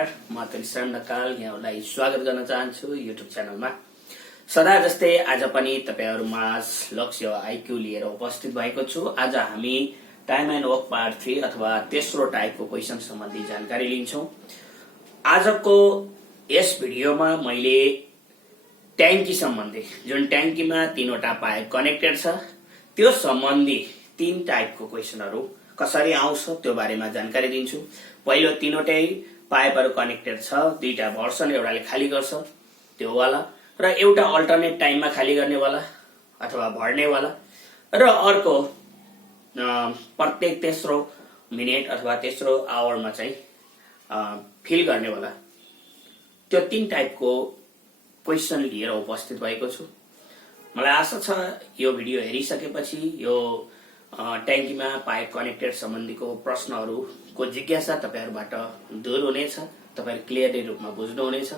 नमस्कार, म तुलसीराम ढकाल यहाँलाई स्वागत गर्न चाहन्छु युट्युब च्यानलमा। सदा जस्तै आज पनि तपाईहरुमाझ लक्ष्य आइक्यू लिएर उपस्थित भएको छु। आज हामी टाइम एन्ड वर्क पार्ट 3 अथवा तेस्रो टाइपको क्वेशन सम्बन्धी जानकारी लिन्छौं। आजको यस भिडियोमा मैले ट्याङ्की सम्बन्धी, जुन ट्याङ्कीमा तीनवटा पाइप कनेक्टेड छ, त्यो सम्बन्धी तीन टाइपको क्वेशनहरु कसरी आउँछ त्यो बारेमा जानकारी दिन्छु। पहिलो तीनवटै पाइपहरु कनेक्टेड छ, दुईटा भर्सन, एउटाले खाली गर्छ त्यो वाला, र एउटा अल्टरनेट टाइममा खाली गर्ने वाला अथवा भर्ने वाला, र अर्को प्रत्येक तेस्रो मिनेट अथवा तेस्रो आवरमा चाहिँ फिल गर्ने वाला। त्यो तीन टाइपको क्वेशन लिएर उपस्थित भएको छु। मलाई आशा छ यो भिडियो हेरिसकेपछि यो ट्याङ्कीमा पाइप कनेक्टेड सम्बन्धीको प्रश्नहरुको जिज्ञासा तपाईहरुबाट दूर हुनेछ, तपाईहरु क्लियरली रूपमा बुझ्नुहुनेछ।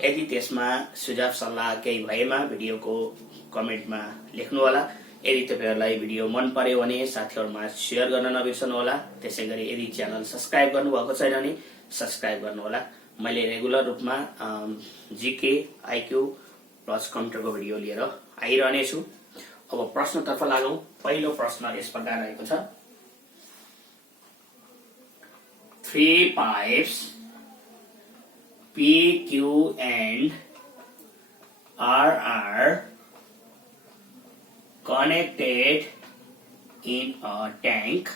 यदि त्यसमा सुझाव सल्लाह केही भएमा भिडियोको कमेन्टमा लेख्नु होला। यदि तपाईहरुलाई भिडियो मन पर्यो भने साथीहरुमा शेयर गर्न नबिर्सनु होला। त्यसैगरी यदि च्यानल सब्स्क्राइब गर्नुभएको छैन भने सब्स्क्राइब गर्नु होला। मैले रेगुलर रूपमा जीके, आइक्यू प्लस कम्प्युटरको भिडियो लिएर आइरहने छु। अब प्रश्नतर्फ लागौं। पहिलो प्रश्न यस प्रकार रहेको छ। 3 pipes P, Q and R are connected in a tank.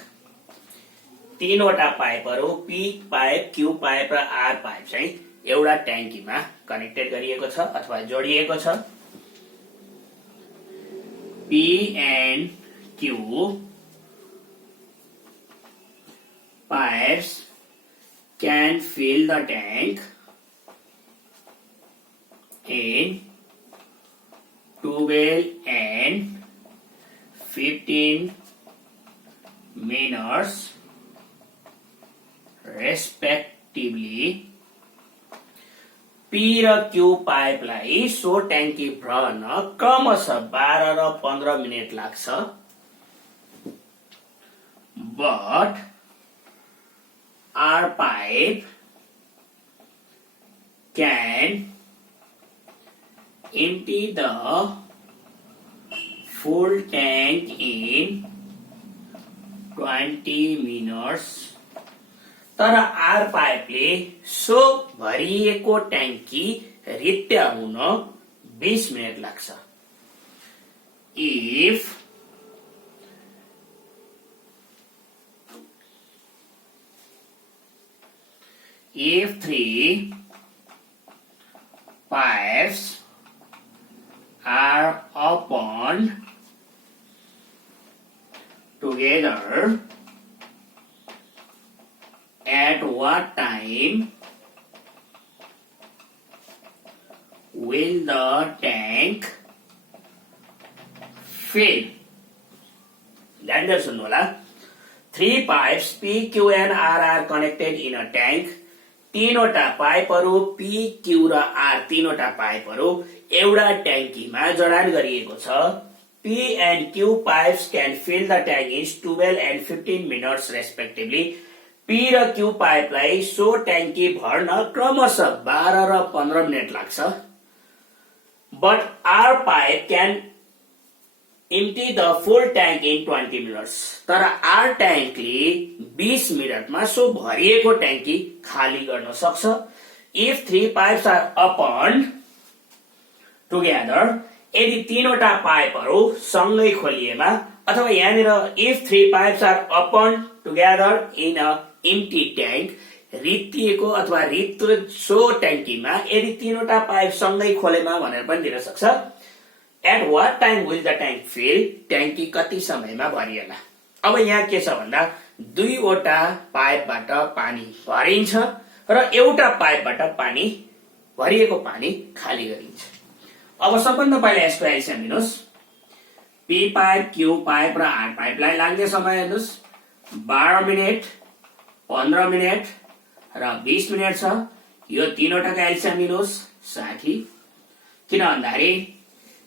तीनवटा पाइपहरु P पाइप, Q पाइप र R पाइप चाहिँ एउटा ट्याङ्कीमा कनेक्टेड गरिएको छ अथवा जोडिएको छ। P and Q pipes can fill the tank in 12 and 15 minutes respectively. P र Q पाइपलाई सो ट्याङ्की भर्न क्रमशः 12 र 15 मिनेट लाग्छ। But R pipe can empty the full tank in 20 minutes. तर आर पाइपले सो भरिएको ट्याङ्की रित्या हुन 20 मिनेट लाग्छ। If 3 pipes are opened together, at what time will the tank fill? ध्यान दिएर सुन्नु होला। 3 pipes P, Q and R are connected in a tank. तीनवटा पाइपहरु P, Q र R तीनवटा पाइपहरु एउटा ट्याङ्कीमा जडान गरिएको छ। P and Q pipes can fill the tank in 12 and 15 minutes respectively. P र Q पाइपलाई सो ट्याङ्की भर्न क्रमशः 12 र 15 मिनेट लाग्छ। But R pipe can empty the full tank in 20 minutes. तर R ट्याङ्कले 20 मिनेटमा सो भरिएको ट्याङ्की खाली गर्न सक्छ। If 3 pipes are opened together, यदि तीनवटा पाइपहरु सँगै खोलिएमा, अथवा यहाँनिर if 3 pipes are opened together in a empty tank, रित्तिएको अथवा रित्तो सो ट्याङ्कीमा यदि तीनवटा पाइप सँगै खोलेमा भनेर पनि दिन सक्छ। At what time will the tank fill? ट्याङ्की कति समयमा भरिएला? अब यहाँ के छ भन्दा दुईवटा पाइपबाट पानी भरिन्छ र एउटा पाइपबाट पानी भरिएको पानी खाली गरिन्छ। अब सबभन्दा पहिला यसको एलसिएम लिनुस्। P पाइप, Q पाइप र R पाइपलाई लाग्ने समय हेर्नुस्। 12 मिनेट, 15 मिनेट र 20 मिनेट छ। यो तीनवटाको एलसिएम लिनुस् 60। किन भन्दाखेरि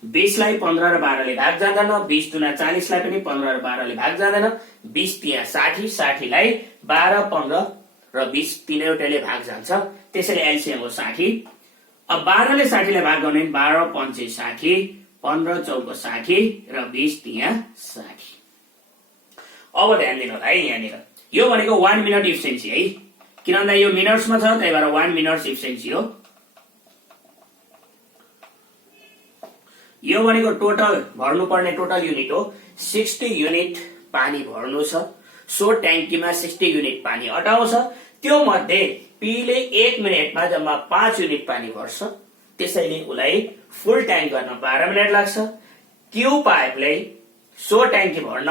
20 लाई 15 र 12 ले भाग जाँदैन, 20 दुना 40 लाई पनि 15 र 12 ले भाग जाँदैन, 20 तिया 60, 60 लाई 12, 15 र 20 तीनैवटाले भाग जान्छ, त्यसैले एलसीएम हो 60। अब 12 ले 60 लाई भाग गर्ने 12 पंचे 60, 15 चौको 60 र 20 तिया 60। अब ध्यान दिनु है, यहाँनिर यो भनेको 1 मिनट इफिसिएन्सी है, किनभने यो मिनट्समा छ, त्यही भएर 1 मिनट इफिसिएन्सी हो। यो भनेको टोटल भर्नुपर्ने टोटल युनिट हो, 60 युनिट पानी भर्नु छ। सो ट्याङ्कीमा 60 युनिट पानी अटाउँछ, त्यो मध्ये पी ले 1 मिनेटमा जम्मा 5 युनिट पानी भर्छ, त्यसैले उलाई फुल ट्याङ्क गर्न 12 मिनेट लाग्छ। क्यू पाइपले सो ट्याङ्की भर्न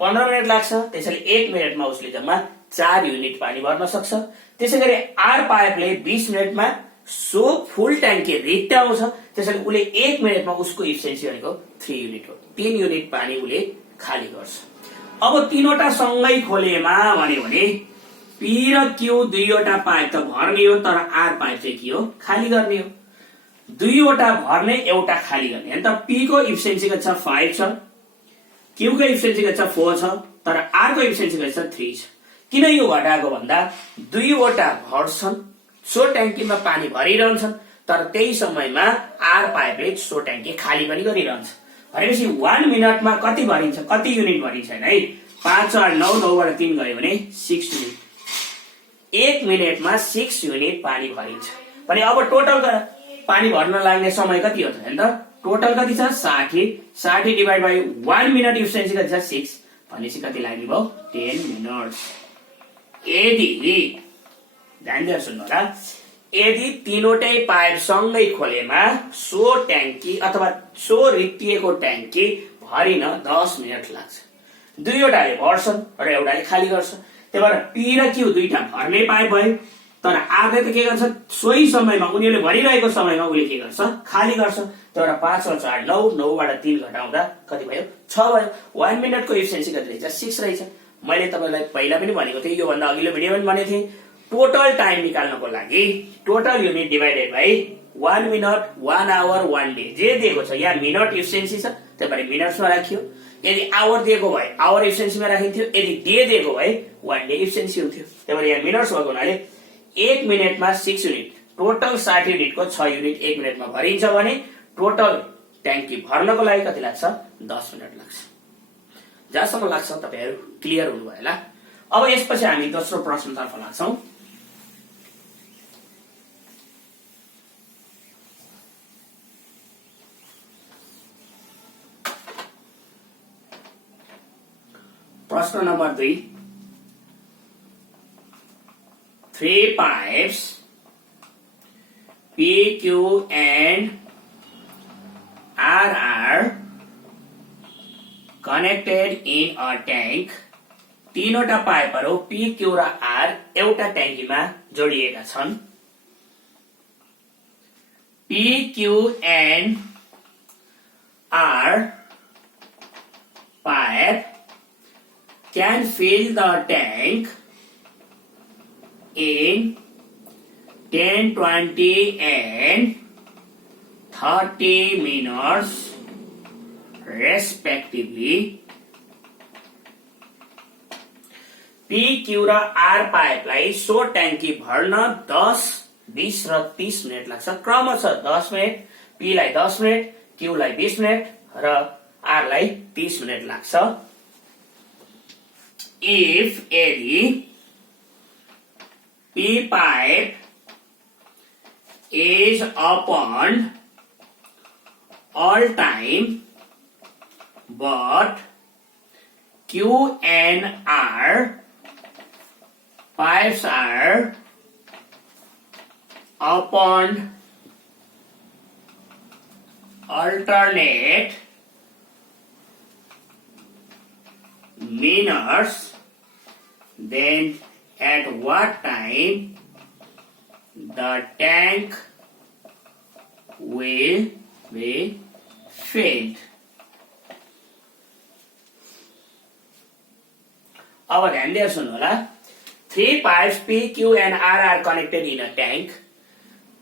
15 मिनेट लाग्छ, त्यसैले 1 मिनेटमा उसले जम्मा 4 युनिट पानी भर्न सक्छ। त्यसैगरी आर पाइपले 20 मिनेटमा सो फुल ट्याङ्की रित्याउँछ, त्यसैले उले 1 मिनेटमा उसको इफिसिएन्सी भनेको 3 युनिट हो, 3 युनिट पानी उले खाली गर्छ। अब तीनवटा सँगै खोलेमा भन्यो भने पी र क्यू दुईवटा पाइप त भर्ने हो, तर आर पाइप चाहिँ के हो, खाली गर्ने हो। दुईवटा भर्ने एउटा खाली गर्ने हैन त। पी को इफिसिएन्सी कति छ, 5 छ, क्यू को इफिसिएन्सी कति छ, 4 छ, तर आर को इफिसिएन्सी कति छ, 3 छ। किन यो घटाएको भन्दा दुईवटा भर्छन्, सो ट्याङ्कीमा पानी भरिरहन्छन्, तर त्यही समयमा आर पाइपले सो ट्याङ्की खाली पनि गरिरहन्छ। भनेपछि 1 मिनटमा कति भरिन्छ, कति युनिट भरिन्छ है, 5 4 9, 9 बाट 3 गयो भने 6 युनिट। 1 मिनेटमा 6 युनिट पानी भरिन्छ भने अब टोटल पानी भर्न लाग्ने समय कति हो त हैन त, टोटल कति छ, 60। 60 डिवाइड बाइ 1 मिनट इफिसिएन्सी कति छ, 6, भनेपछि कति लाग्ने भयो, 10 मिनट्स। यदि ध्यान दिएर सुन्नु होला, यदि तीनवटै पाइप सँगै खोलेमा सो ट्याङ्की अथवा सो रित्तिएको ट्याङ्की भरिन 10 मिनट लाग्छ। दुईवटाले भर्छन् र एउटाले खाली गर्छ, त्यही भएर पी र क्यू दुईटा भर्ने पाइप भए, तर आरले त के गर्छ, सोही समयमा उनीहरूले भरिरहेको समयमा उले के गर्छ, खाली गर्छ। त्यही भएर 5 र 4 9, 9 बाट 3 घटाउँदा कति भयो, 6 भयो। 1 मिनटको इफिसिएन्सी कति रहेछ, 6 रहेछ। मैले तपाईलाई पहिला पनि भनेको थिएँ, यो भन्दा अघिल्लो भिडियोमा पनि भनेको थिएँ, टोटल टाइम निकाल्नको लागि total unit divided by 1 minute 1 hour 1 day जे दिएको छ, यहाँ मिनट इफिसिएन्सी छ, त्यही भएर मिनट्समा राखियो। यदि आवर दिएको भए आवर इफिसिएन्सीमा राखिन्थ्यो, यदि डे दिएको भए 1 डे इफिसिएन्सी हुन्थ्यो। त्यही भएर यहाँ मिनट्स भएको हुनाले 1 मिनेटमा 6 युनिट, टोटल 60 युनिटको 6 युनिट 1 मिनेटमा भरिन्छ भने टोटल ट्याङ्की भर्नको लागि कति लाग्छ, 10 मिनट लाग्छ। जहाँसम्म लाग्छ तपाईहरु क्लियर हुनुभयो होला। अब यसपछि हामी दोस्रो प्रश्नतर्फ लाग्छौं। प्रश्न number 2, 3 pipes P, Q and R are connected in a tank. तीनवटा पाइपहरु P, Q र R एउटा ट्याङ्कीमा जोडिएका छन्। P, Q and R pipe can fill the tank in 10, 20 and 30 minutes respectively. P, Q र R पाइपलाई सो ट्याङ्की भर्न 10, 20 र 30 मिनट लाग्छ। क्रमशः 10 मिनट, P लाई 10 मिनट, Q लाई 20 मिनट र R लाई 30 मिनट लाग्छ। If यदि P pipe is opened all time but Q and R pipes are opened alternate minutes, then at what time the tank will be filled? अब ध्यान दिएर सुन्नु होला। 3 pipes P, Q and R are connected in a tank.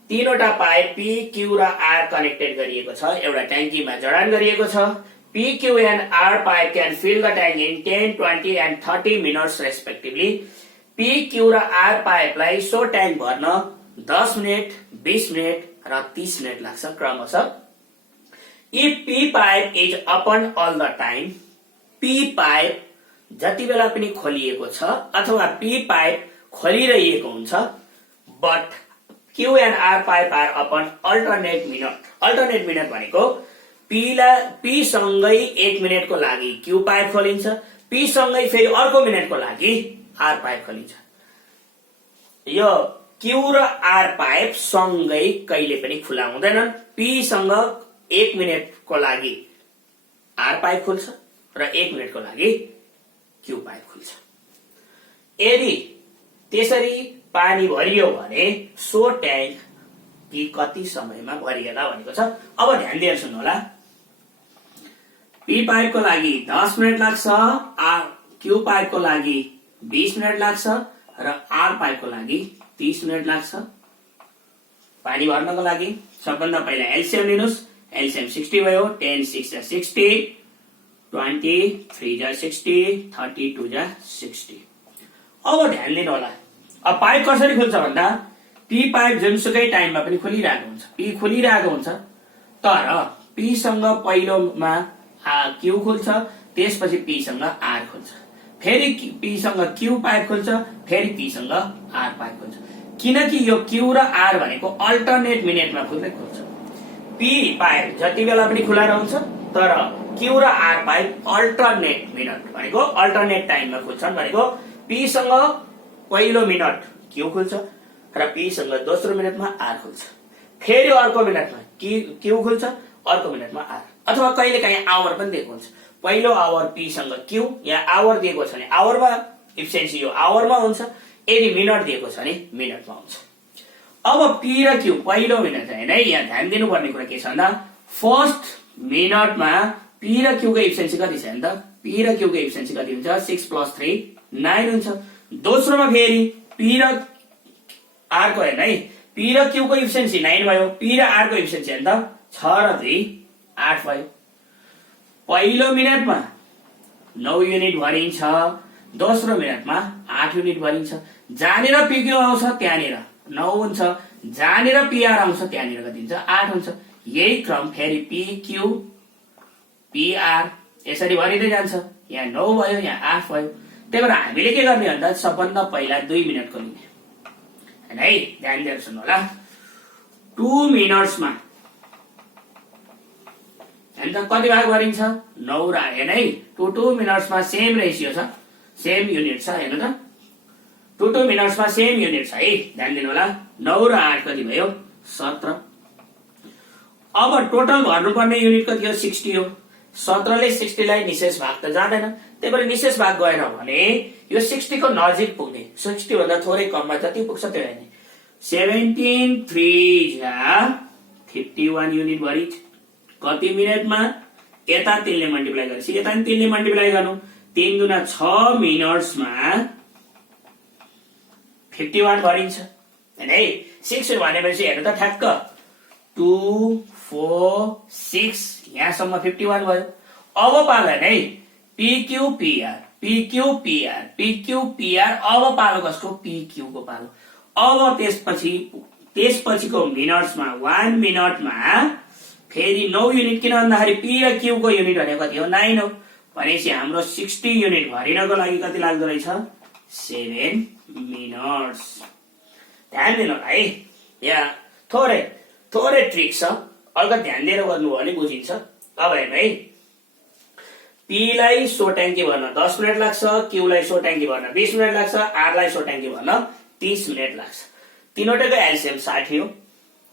तीनवटा pipe P, Q र R connected गरिएको छ, एउटा ट्याङ्कीमा जडान गरिएको छ। P, Q and R pipe can fill the tank in 10, 20 and 30 minutes respectively. P Q र आर पाइपलाई सो ट्याङ्क भर्न 10 मिनट 20 मिनट र 30 मिनट लाग्छ क्रमशः। If P pipe is open all the time, P pipe जति बेला पनि खोलिएको छ अथवा पी पाइप खोलिरहेको हुन्छ, but Q and R pipe are open alternate minute भनेको पी सँगै 1 मिनटको लागि क्यू पाइप खोलिन्छ, पी सँगै फेरि अर्को मिनटको लागि आर पाइप खोलिन्छ। यो क्यू र आर पाइप सँगै कहिले पनि खुला हुँदैनन्। पी सँग 1 मिनटको लागि आर पाइप खुल्छ र 1 मिनटको लागि क्यू पाइप खुल्छ। यदि त्यसरी पानी भरियो भने सो ट्याङ्क पी कति समयमा भरिएला भनेको छ। अब ध्यान दिएर सुन्नु होला। पी पाइपको लागि 10 मिनट लाग्छ, क्यू पाइपको लागि 20 मिनट लाग्छ र आर पाइपको लागि 30 मिनट लाग्छ पानी भर्नको लागि। सबभन्दा पहिला एलसीएम लिनुस्। एलसीएम 60 भयो, 10 6 जा 60, 20 3 जा 60, 32 जा 60। अब ध्यान दिनु होला। अब पाइप कसरी खुल्छ भन्दा पी पाइप जुनसुकै टाइममा पनि खोलिरहेको हुन्छ, पी खोलिरहेको हुन्छ, तर पी सँग पहिलोमा क्यू खुल्छ, त्यसपछि पी सँग आर खुल्छ, फेरि पी सँग क्यू पाइप खुल्छ, फेरि पी सँग आर पाइप खुल्छ। किनकि यो क्यू र आर भनेको अल्टरनेट मिनटमा खुल्दै खुल्छ। पी पाइप जति बेला पनि खुला रहन्छ, तर क्यू र आर पाइप अल्टरनेट मिनट भनेको अल्टरनेट टाइममा खुल्छन्। भनेको पी सँग पहिलो मिनट क्यू खुल्छ र पी सँग दोस्रो मिनटमा आर खुल्छ, फेरि अर्को मिनटमा क्यू खुल्छ, अर्को मिनटमा आर, अथवा कहिले काहीँ आवर पनि दिएको हुन्छ। पहिलो आवर पी सँग क्यू या आवर दिएको छ भने आवरमा इफिसिएन्सी यो आवरमा हुन्छ, यदि मिनट दिएको छ भने मिनटमा हुन्छ। अब पी र क्यू पहिलो मिनट होइन है, यहाँ ध्यान दिनुपर्ने कुरा के छ भन्दा फर्स्ट मिनटमा पी र क्यू को इफिसिएन्सी कति छ भन्दा पी र क्यू को इफिसिएन्सी कति हुन्छ 6 + 3 9 हुन्छ। दोस्रोमा फेरि पी र आर को हेर्नु है, पी र क्यू को इफिसिएन्सी 9 भयो, पी र आर को इफिसिएन्सी भन्दा 6 र 2 8 भयो। पहिलो मिनटमा 9 युनिट भरिन्छ, दोस्रो मिनटमा 8 युनिट भरिन्छ। जहाँनिर पी क्यू आउँछ त्यहाँनिर 9 हुन्छ, जहाँनिर पी आर आउँछ त्यहाँनिर कति हुन्छ 8 हुन्छ। यही क्रम फेरि पी क्यू पी आर यसरी भरिँदै जान्छ। यहाँ 9 भयो, यहाँ 8 भयो। त्यही भएर हामीले के गर्ने भन्दा सबभन्दा पहिला 2 मिनटको लिने हैन है। ध्यान दिएर सुन्नु होला। 2 मिनट्समा हैन त कति भाग भरिन्छ 9 र हैन है। 2 मिनट्समा सेम रेशियो छ, सेम युनिट छ हैन त। 2 मिनट्समा सेम युनिट छ है। ध्यान दिनु होला। 9 र 8 कति भयो 17। अब टोटल भर्नुपर्ने युनिट कति हो 60 हो। 17 ले 60 लाई निशेष भाग त जाँदैन, त्यही भएर निशेष भाग गएन भने यो 60 को नजिक पुग्ने, 60 भन्दा थोरै कममा जति पुग्छ त्यो हैन। 17 3 जा 51 युनिट भरि कति मिनेटमा यता 3 ले मल्टिप्लाई गरेपछि यता 3 ले मल्टिप्लाई गर्नु, 3 दुना 6 मिनट्समा 51 भरिन्छ हैन है। 6 भनेपछि हेर्नु त ठ्याक्क 2 4 6 यहाँसम्म 51 भयो। अब पालो हैन है PQ PR PQ PR PQ PR। अब पालो कसको PQ को पालो। अब त्यसपछिको मिनट्समा 1 मिनटमा फेरि 9 युनिट, किन भन्दाखेरि पी र क्यू को युनिट भनेको कति हो 9 हो। भनेपछि हाम्रो 60 युनिट भरिनको लागि कति लाग्दो रहेछ 7 मिनट्स। ध्यान दिनु है। यहाँ थोरै ट्रिक छ, अलिकति ध्यान दिएर गर्नु भने बुझिन्छ। अब हेर्नु है, पी लाई सो ट्याङ्की भर्न 10 मिनट लाग्छ, क्यू लाई सो ट्याङ्की भर्न 20 मिनट लाग्छ, आर लाई सो ट्याङ्की भर्न 30 मिनट लाग्छ। तीनवटाको एलसीएम 60 हो।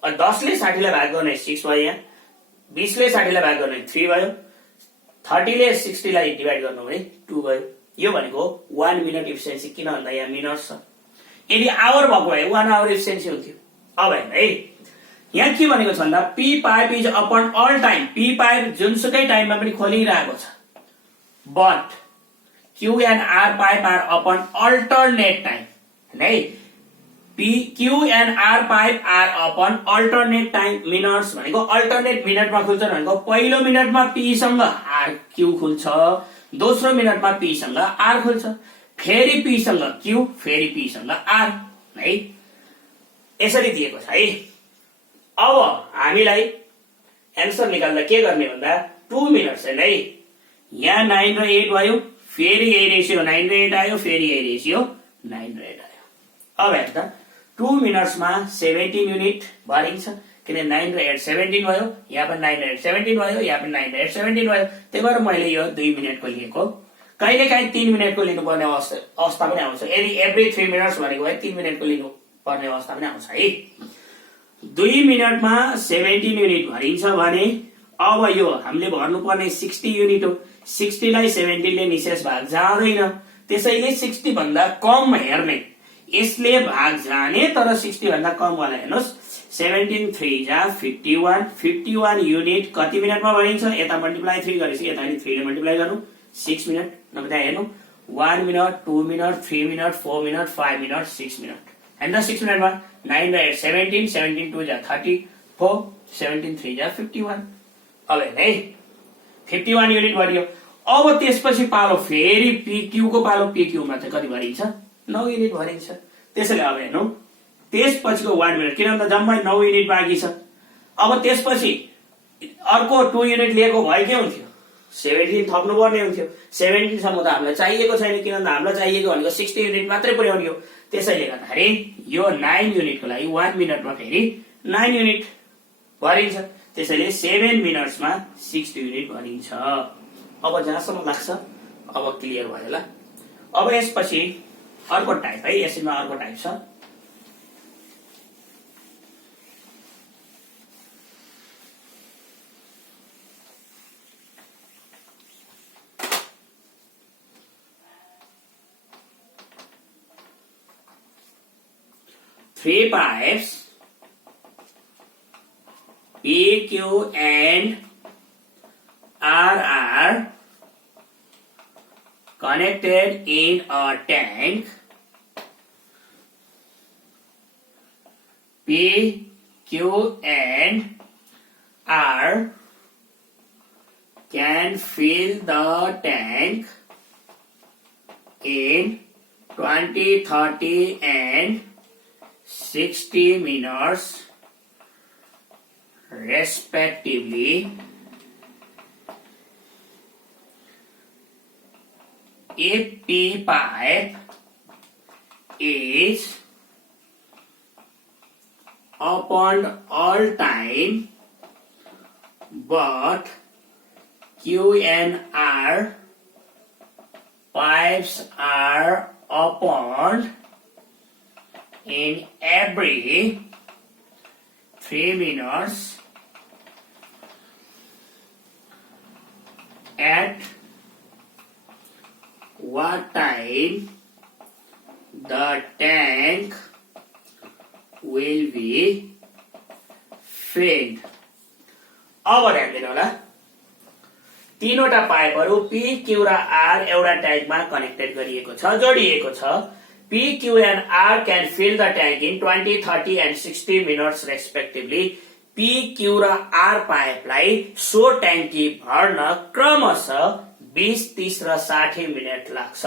10 ले 60 लाई भाग गर्ने 6 भयो, यहाँ 20 ले 60 लाई भाग गर्ने 3 भयो, 30 ले 60 लाई डिभाइड गर्नु भने 2 भयो। यो भनेको 1 मिनट इफिसिएन्सी, किन भन्दा यहाँ मिनट छ। यदि आवर भएको भए 1 आवर इफिसिएन्सी हुन्थ्यो। अब हेर्नु है, यहाँ के भनेको छ भन्दा P pipe is open all time. P pipe जुनसुकै टाइममा पनि खोलिरहेको छ, but Q and R pipe are open alternate time है। Q and R pipe are open alternate time minutes भनेको अल्टरनेट मिनटमा खुल्छ भनेको पहिलो मिनटमा पी सँग आर क्यू खुल्छ, दोस्रो मिनटमा पी सँग आर खुल्छ, फेरि पी सँग क्यू फेरि पी सँग आर है यसरी दिएको छ है। अब हामीलाई एन्सर निकाल्दा के गर्ने भन्दा 2 मिनट्स है यहाँ 9 र 8 भयो फेरि यही रेसियो 9 र 8 आयो फेरि यही रेसियो 9 र 8 आयो। अब हेर्नु त 2 मिनट्समा 17 युनिट भरिन्छ किन 9 र 8 17 भयो यहाँ पनि 9 र 8 17 भयो यहाँ पनि 9 र 8 17 भयो त्यही भएर मैले यो 2 मिनटको लिएको। कहिलेकाहीँ 3 मिनटको लिनुपर्ने अवस्था पनि आउँछ यदि एभ्री 3 मिनट्स भनेको भए 3 मिनटको लिनुपर्ने अवस्था पनि आउँछ है। 2 मिनटमा 17 युनिट भरिन्छ भने अब यो हामीले भर्नुपर्ने 60 युनिट हो 60 लाई 17 ले निशेष भाग जाँदैन त्यसैले 60 भन्दा कम हेर्ने यसले भाग जाने तर 60 भन्दा कम वाला हेर्नुस् 17 3 जा 51 युनिट कति मिनटमा भरिन्छ यता मल्टिप्लाई 3 गरेपछि यता नि 3 ले मल्टिप्लाई गर्नु 6 मिनट नभए त्यहाँ हेर्नु 1 minute 2 minute 3 minute 4 minute 5 minute 6 minute हैन 6 मिनटमा 9 र 8 17 17 2 जा 34 17 3 जा 51 अब हेर्नु है 51 युनिट भरियो। अब त्यसपछि पालो फेरि पीक्यू को पालो पीक्यू मा चाहिँ कति भरिन्छ 9 युनिट भरिन्छ त्यसैले अब हेर्नु त्यसपछिको 1 मिनट किन भन्दा जम्मै 9 युनिट बाँकी छ। अब त्यसपछि अर्को 2 युनिट लिएको भए के हुन्थ्यो 17 थप्नु पर्ने हुन्थ्यो 17 सम्म त हामीलाई चाहिएको छैन किन भन्दा हामीलाई चाहिएको भनेको 60 युनिट मात्रै पुर्याउने हो त्यसैले गर्दाखेरि यो 9 युनिटको लागि 1 मिनटमा फेरि 9 युनिट भरिन्छ त्यसैले 7 मिनट्समा 60 युनिट भरिन्छ। अब जहाँसम्म लाग्छ अब क्लियर भयो होला। अब यसपछि अर्को टाइप है यसैमा अर्को टाइप छ 3 pipes P, Q and R are connected in a tank. P, Q and R can fill the tank in 20, 30 and 60 minutes respectively. If P pipe is opened all time but Q and R pipes are opened in every 3 minutes, at what time the tank will be filled? अब ध्यान दिनु होला तीनवटा पाइपहरु P, Q र R एउटा ट्याङ्कमा connected गरिएको छ जोडिएको छ। P, Q and R can fill the tank in 20, 30 and 60 minutes respectively. P, Q र R पाइपलाई सो ट्याङ्की भर्न क्रमशः 20, 30 र 60 मिनट लाग्छ।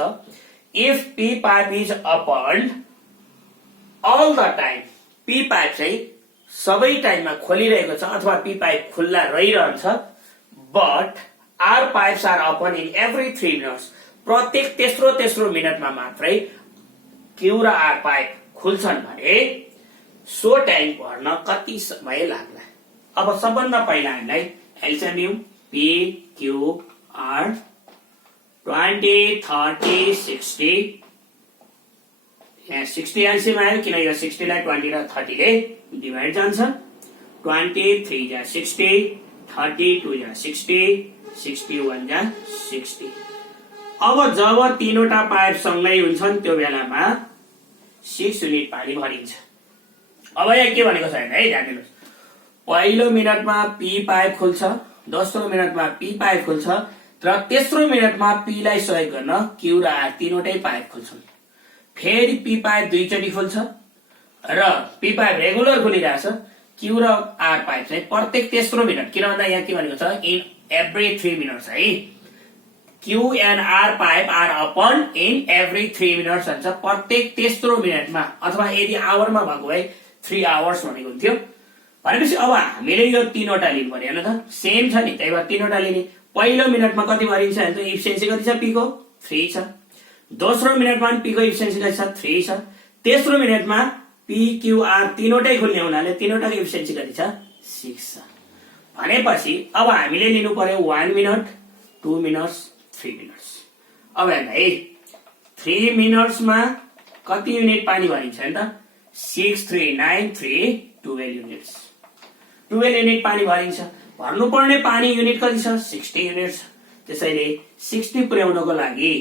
If P pipe is opened all the time, P pipe चाहिँ सबै टाइममा खोलिरहेको छ अथवा P pipe खुल्ला रहिरहन्छ, but R pipes are open in every 3 minutes. प्रत्येक तेस्रो मिनटमा मात्रै Q र R पाइप खुल्छन् भने सो ट्याङ्क भर्न कति समय लाग्ला? अब सबभन्दा पहिला हामीलाई एलसिएम लियौं P, Q, R 20, 30, 60 यहाँ 60 एलसिएम आयो किन यो 60 लाई 20 र 30 ले डिभाइड जान्छ 20 3 जा 60 32 जा 60 61 जा 60। अब जब तीनवटा पाइप सँगै हुन्छन् त्यो बेलामा 6 युनिट पानी भरिन्छ। अब यहाँ के भनेको छ है ध्यान दिनुस् पहिलो मिनटमा P पाइप खुल्छ दोस्रो मिनटमा P पाइप खुल्छ र तेस्रो मिनटमा P लाई सहयोग गर्न Q र R तीनवटै पाइप खुल्छन्। फेरि P पाइप दुईचोटी खुल्छ र P पाइप रेगुलर खुलिरहेछ Q र R पाइप चाहिँ प्रत्येक तेस्रो मिनट किन भन्दा यहाँ के भनेको छ इन एभ्री 3 मिनट्स है Q and R pipe are open in every 3 minutes भन्छ प्रत्येक तेस्रो मिनटमा, अथवा यदि आवरमा भएको भए 3 आवर्स भनेको हुन्थ्यो। भनेपछि अब हामीले यो तीनवटा लिनु पर्यो हैन त, सेम छ नि, त्यही भएर तीनवटा लिने। पहिलो मिनटमा कति भरिन्छ भने त इफिसिएन्सी कति छ, पीको 3 छ। दोस्रो मिनटमा पनि पीको इफिसिएन्सी कति छ, 3 छ। तेस्रो मिनटमा पीक्यूआर तीनवटै खुल्ने हुनाले तीनवटाको इफिसिएन्सी कति छ, 6 छ। भनेपछि अब हामीले लिनु पर्यो 1 मिनट, 2 मिनट्स, 3 मिनट्स। अब हेर्नु है, 3 मिनट्समा कति युनिट पानी भरिन्छ नि त, 6 3 9 3 12 युनिट्स। 12 युनिट पानी भरिन्छ। भर्नुपर्ने पानी युनिट कति छ, 60 युनिट्स। त्यसैले 60 पुर्याउनको लागि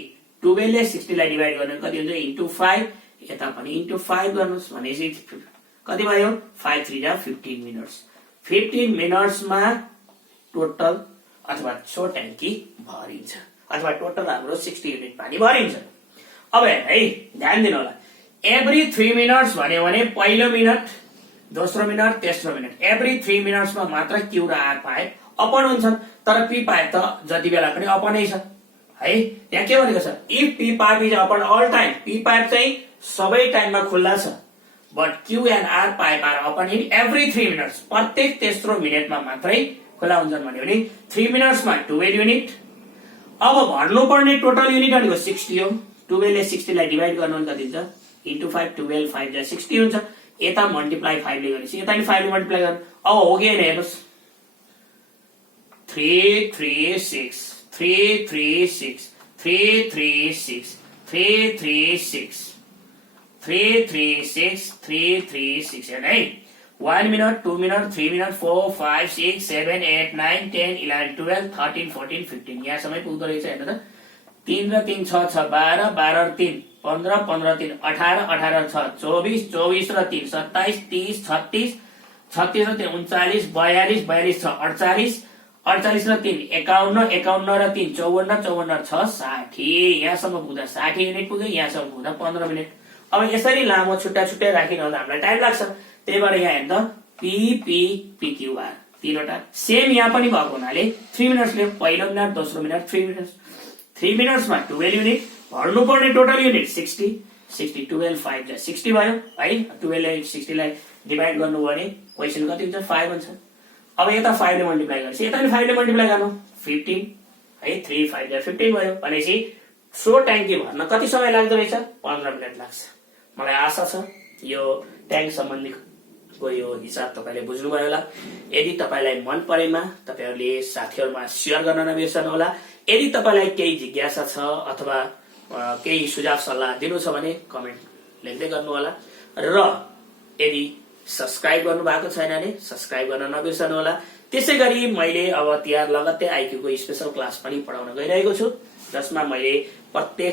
12 ले 60 लाई डिभाइड गर्ने कति हुन्छ, इन्टु 5, यता पनि इन्टु 5 गर्नुस् भनेपछि कति भयो, 5 3 जा 15 मिनट्स। 15 मिनट्समा टोटल अथवा सो ट्याङ्की भरिन्छ, अथवा टोटल हाम्रो 60 युनिट पानी भरिन्छ। अब हेर्नु है, ध्यान दिनु होला, एभ्री 3 मिनट्स भन्यो भने पहिलो मिनट, दोस्रो मिनट, तेस्रो मिनट, एभ्री 3 मिनट्समा मात्र क्यू र आर पाइप ओपन हुन्छन्। तर पी पाइप त जति बेला पनि ओपनै छ है। यहाँ के भनेको छ, if P pipe is open all time, P pipe चाहिँ सबै टाइममा खुल्ला छ, but Q and R pipe are open in every 3 minutes, प्रत्येक तेस्रो मिनटमा मात्रै खुल्ला हुन्छन् भन्यो भने 3 मिनट्समा 12 युनिट। अब भर्नुपर्ने टोटल युनिट भनेको 60 हो। 12 ले 60 लाई डिभाइड गर्नु भने कति हुन्छ, इन्टु 5, 12 5 जा 60 हुन्छ। यता मल्टिप्लाई 5 ले गरेपछि यता नि 5 ले मल्टिप्लाई गर्नु। अब हो कि हैन हेर्नुस्, 3 3 6 3 3 6 3 3 6 3 3 6 3 3 6 3 3 6 हेर्नु है। 1 मिनट, 2 मिनट, 3 मिनट, 4 5 6 7 8 9 10 11 12 13 14 15 यहाँसम्मै पुग्दो रहेछ। हेर्नु त, 3 र 3 6 6 12 12 र 3 15 15 3 18 18 6 24 24 र 3 27 30 36 36 र 3 39 42 42 6 48 48 र 3 51 51 र 3 54 54 र 6 60 यहाँसम्म पुग्दा 60 युनिट पुग्यो, यहाँसम्म पुग्दा 15 मिनट। अब यसरी लामो छुट्टा छुट्टै राखिरहँदा हामीलाई टाइम लाग्छ। त्यही भएर यहाँ हेर्नु त, पी पी पीक्यूआर तीनवटा सेम यहाँ पनि भएको हुनाले 3 मिनट्स लियो। पहिलो मिनट, दोस्रो मिनट, 3 मिनट्स। 3 मिनट्समा 12 युनिट, भर्नुपर्ने टोटल युनिट 60 60 12 5 जा 60 भयो है। 12 ले 60 लाई डिभाइड गर्नु भने क्वेसन कति हुन्छ, 5 हुन्छ। अब यता 5 ले मल्टिप्लाई गरेपछि यता पनि 5 ले मल्टिप्लाई गर्नु, 15 है। 3 5 जा 15 भयो भनेपछि सो ट्याङ्की भर्न कति समय लाग्दो रहेछ, 15 मिनट लाग्छ। मलाई आशा छ यो ट्याङ्क सम्बन्धीको यो हिसाब तपाईले बुझ्नुभयो होला। यदि तपाईलाई मन परेमा तपाईहरुले साथीहरुमा शेयर गर्न नबिर्सनु होला। यदि तपाईलाई केही जिज्ञासा छ अथवा केही सुझाव सल्लाह दिनु छ भने कमेन्ट लेख्दै गर्नु होला। र यदि सब्स्क्राइब गर्नु भएको छैन भने सब्स्क्राइब गर्न नबिर्सनु होला। त्यसैगरी मैले अब तिहार लगत्तै आइक्यूको स्पेशल क्लास पनि पढाउन गइरहेको छु, जसमा मैले प्रत्येक